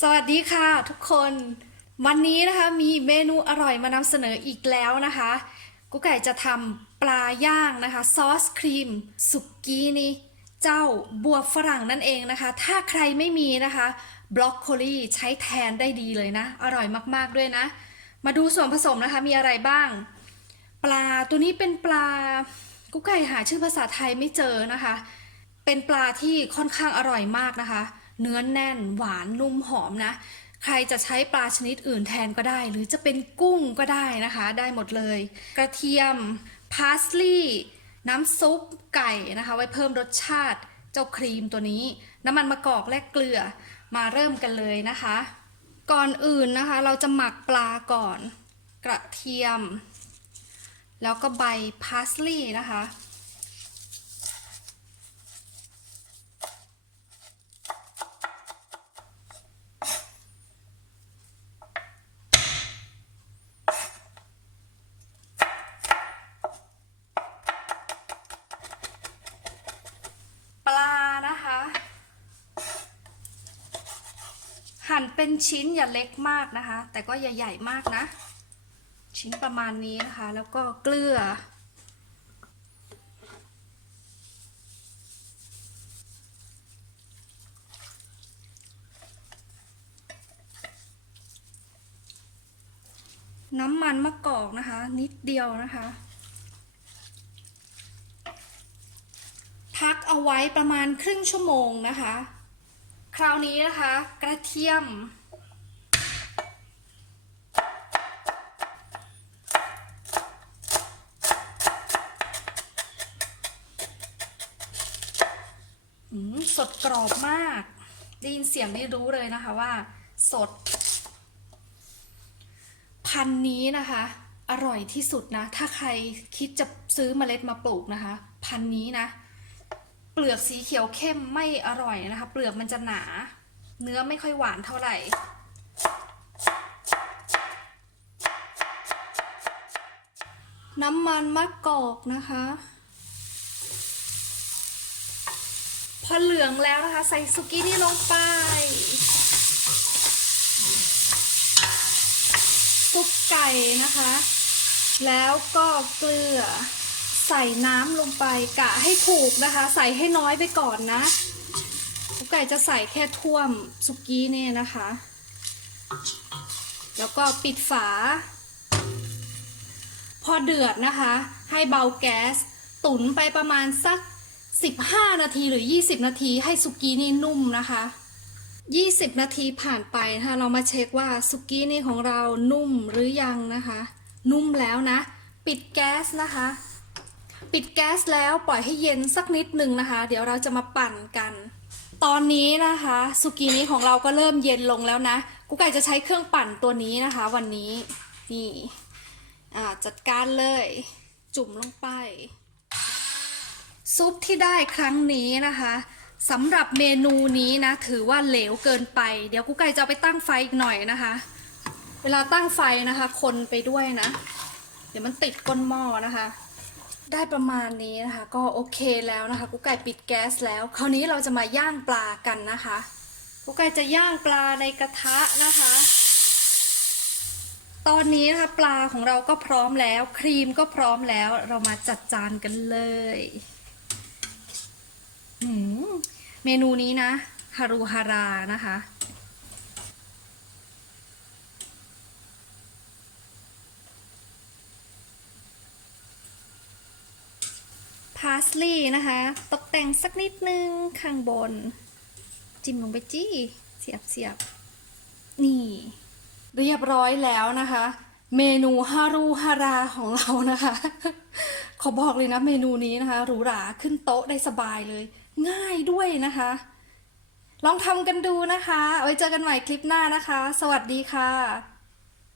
สวัสดีค่ะทุกคนวันนี้นะคะมีเมนูอร่อยมานำเสนออีกแล้วนะคะกุ๊กไก่จะทำปลาย่างนะคะซอสครีมสุกี้นี่เจ้าบวบฝรั่งนั่นเองนะคะถ้าใครไม่มีนะคะบรอกโคลีใช้แทนได้ดีเลยนะอร่อยมากๆด้วยนะมาดูส่วนผสมนะคะมีอะไรบ้างปลาตัวนี้เป็นปลากุ๊กไก่หาชื่อภาษาไทยไม่เจอนะคะเป็นปลาที่ค่อนข้างอร่อยมากนะคะเนื้อแน่นหวานนุ่มหอมนะใครจะใช้ปลาชนิดอื่นแทนก็ได้หรือจะเป็นกุ้งก็ได้นะคะได้หมดเลยกระเทียมพาสลีย์น้ำซุปไก่นะคะไว้เพิ่มรสชาติเจ้าครีมตัวนี้น้ำมันมะกอกและเกลือมาเริ่มกันเลยนะคะก่อนอื่นนะคะเราจะหมักปลาก่อนกระเทียมแล้วก็ใบพาสลีย์นะคะปลานะคะหั่นเป็นชิ้นอย่าเล็กมากนะคะแต่ก็อย่าใหญ่มากนะชิ้นประมาณนี้นะคะแล้วก็เกลือน้ำมันมะกอกนะคะนิดเดียวนะคะพักเอาไว้ประมาณครึ่งชั่วโมงนะคะคราวนี้นะคะกระเทียมสดกรอบมากได้ยินเสียงนี่รู้เลยนะคะว่าสดพันธุ์นี้นะคะอร่อยที่สุดนะถ้าใครคิดจะซื้อเมล็ดมาปลูกนะคะพันธุ์นี้นะเปลือกสีเขียวเข้มไม่อร่อยนะคะเปลือกมันจะหนาเนื้อไม่ค่อยหวานเท่าไหร่น้ำมันมะกอกนะคะพอเหลืองแล้วนะคะใส่สุกี้นี่ลงไปซุปไก่นะคะแล้วก็เกลือใส่น้ำลงไปกะให้ถูกนะคะใส่ให้น้อยไปก่อนนะซุปไก่จะใส่แค่ท่วมสุกี้เนี่ยนะคะแล้วก็ปิดฝาพอเดือดนะคะให้เบาแก๊สตุ๋นไปประมาณสัก15 นาทีหรือ20 นาทีให้สุกี้นี่นุ่มนะคะ20 นาทีผ่านไปนะคะเรามาเช็คว่าสุกี้นี่ของเรานุ่มหรือยังนะคะนุ่มแล้วนะปิดแก๊สนะคะปิดแก๊สแล้วปล่อยให้เย็นสักนิดหนึ่งนะคะเดี๋ยวเราจะมาปั่นกันตอนนี้นะคะสุกี้นี้ของเราก็เริ่มเย็นลงแล้วนะกุ๊กไก่จะใช้เครื่องปั่นตัวนี้นะคะวันนี้นี่จัดการเลยจุ่มลงไปซุปที่ได้ครั้งนี้นะคะสำหรับเมนูนี้นะถือว่าเหลวเกินไปเดี๋ยวกุ๊กไก่จะเอาไปตั้งไฟอีกหน่อยนะคะเวลาตั้งไฟนะคะคนไปด้วยนะเดี๋ยวมันติดก้นหม้อนะคะได้ประมาณนี้นะคะก็โอเคแล้วนะคะกุ๊กไก่ปิดแก๊สแล้วคราวนี้เราจะมาย่างปลากันนะคะกุ๊กไก่จะย่างปลาในกระทะนะคะตอนนี้นะคะปลาของเราก็พร้อมแล้วครีมก็พร้อมแล้วเรามาจัดจานกันเลยเมนูนี้นะฮารุฮารานะคะพาสลีย์นะคะตกแต่งสักนิดนึงข้างบนจิ้มลงไปจี้เสียบนี่เรียบร้อยแล้วนะคะเมนูฮารุฮาราของเรานะคะขอบอกเลยนะเมนูนี้นะคะหรูหราขึ้นโต๊ะได้สบายเลยง่ายด้วยนะคะลองทำกันดูนะคะไว้เจอกันใหม่คลิปหน้านะคะสวัสดีค่ะ